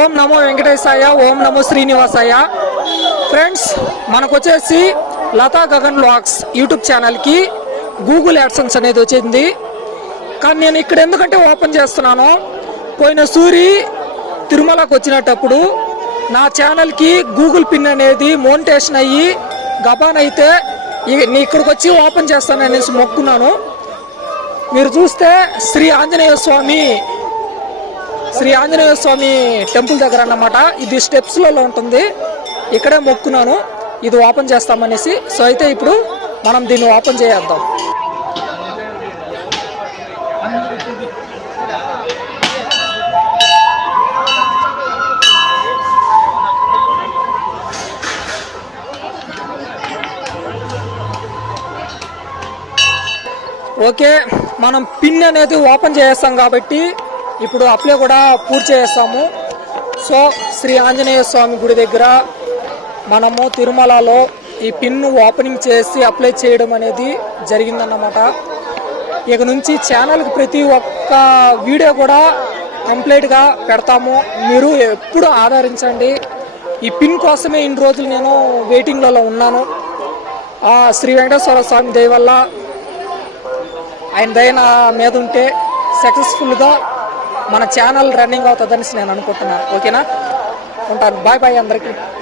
ఓం నమో వెంకటేశాయ ఓం నమో శ్రీనివాసాయ. Friends మనకు వచ్చేసి Lata Gagan blogs YouTube ఛానల్కి గూగుల్ యాడ్సన్స్ అనేది వచ్చింది. కానీ నేను ఇక్కడ ఎందుకంటే ఓపెన్ చేస్తున్నాను పోయిన సూరి తిరుమలకు వచ్చినప్పుడు నా ఛానల్కి గూగుల్ పిన్ అనేది మోనిటేషన్ అయ్యి గబాన్ అయితే నీ ఇక్కడికి వచ్చి ఓపెన్ చేస్తాను అనేసి మొక్కున్నాను. మీరు చూస్తే శ్రీ ఆంజనేయ స్వామి శ్రీ ఆంజనేయ స్వామి టెంపుల్ దగ్గర అన్నమాట. ఇది స్టెప్స్లలో ఉంటుంది. ఇక్కడే మొక్కున్నాను. ఇది ఓపెన్ చేస్తామనేసి. సో అయితే ఇప్పుడు మనం దీన్ని ఓపెన్ చేద్దాం. ఓకే మనం పిన్ అనేది ఓపెన్ చేస్తాం కాబట్టి ఇప్పుడు అప్లై కూడా పూర్తి చేస్తాము. సో శ్రీ ఆంజనేయ స్వామి గుడి దగ్గర మనము తిరుమలలో ఈ పిన్ను ఓపెనింగ్ చేసి అప్లై చేయడం అనేది జరిగిందన్నమాట. ఇక నుంచి ఛానల్కి ప్రతి ఒక్క వీడియో కూడా కంప్లీట్గా పెడతాము. మీరు ఎప్పుడు ఆదరించండి. ఈ పిన్ కోసమే ఇన్ని రోజులు నేను వెయిటింగ్లలో ఉన్నాను. శ్రీ వెంకటేశ్వర స్వామి దయ వల్ల ఆయన దయ నా మీద ఉంటే సక్సెస్ఫుల్గా మన ఛానల్ రన్నింగ్ అవుతుందని నేను అనుకుంటున్నాను. ఓకేనా ఉంటాను. బాయ్ బాయ్ అందరికీ.